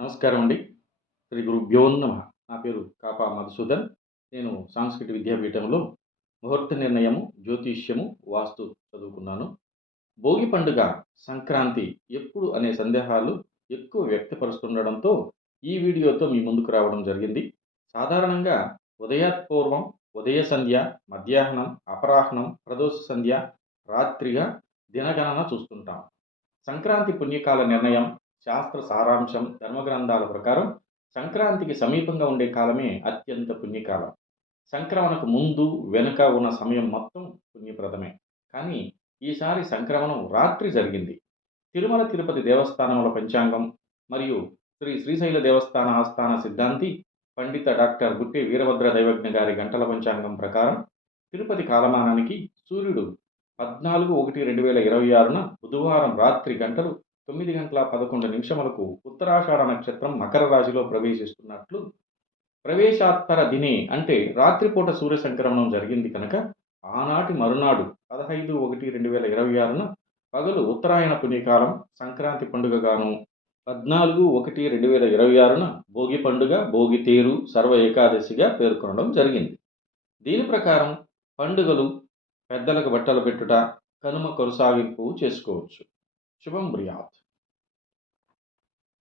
నమస్కారం అండి. శ్రీ గురుభ్యో నమః. నా పేరు కాపా మధుసూదన్. నేను సాంస్కృతిక విద్యాపీఠంలో ముహూర్త నిర్ణయము, జ్యోతిష్యము, వాస్తు చదువుకున్నాను. భోగి పండుగ, సంక్రాంతి ఎప్పుడు అనే సందేహాలు ఎక్కువ వ్యక్తపరుస్తుండడంతో ఈ వీడియోతో మీ ముందుకు రావడం జరిగింది. సాధారణంగా ఉదయాత్పూర్వం, ఉదయ సంధ్య, మధ్యాహ్నం, అపరాహ్నం, ప్రదోష సంధ్య, రాత్రిగా దినగణన చూస్తుంటాం. సంక్రాంతి పుణ్యకాల నిర్ణయం, శాస్త్ర సారాంశం, ధర్మగ్రంథాల ప్రకారం సంక్రాంతికి సమీపంగా ఉండే కాలమే అత్యంత పుణ్యకాలం. సంక్రమణకు ముందు, వెనుక ఉన్న సమయం మొత్తం పుణ్యప్రదమే. కానీ ఈసారి సంక్రమణం రాత్రి జరిగింది. తిరుమల తిరుపతి దేవస్థానముల పంచాంగం మరియు శ్రీ శ్రీశైల దేవస్థాన ఆస్థాన సిద్ధాంతి పండిత డాక్టర్ గుట్టి వీరభద్ర దైవజ్ఞ గారి గంటల పంచాంగం ప్రకారం తిరుపతి కాలమానానికి సూర్యుడు 14/1/2026న బుధవారం రాత్రి గంటలు 9:11 ఉత్తరాషాఢ నక్షత్రం మకర రాశిలో ప్రవేశిస్తున్నట్లు, ప్రవేశాత్తర దినే అంటే రాత్రిపూట సూర్య సంక్రమణం జరిగింది కనుక ఆనాటి మరునాడు 15/1/2026న పగలు ఉత్తరాయణ పుణ్యకాలం సంక్రాంతి పండుగగాను, 14/1/2026న భోగి పండుగ, భోగి తేరు, సర్వ ఏకాదశిగా పేర్కొనడం జరిగింది. దీని ప్రకారం పండుగలు, పెద్దలకు బట్టలు పెట్టుట, కనుమ కొనసాగింపు చేసుకోవచ్చు. శుభం భూయాత్.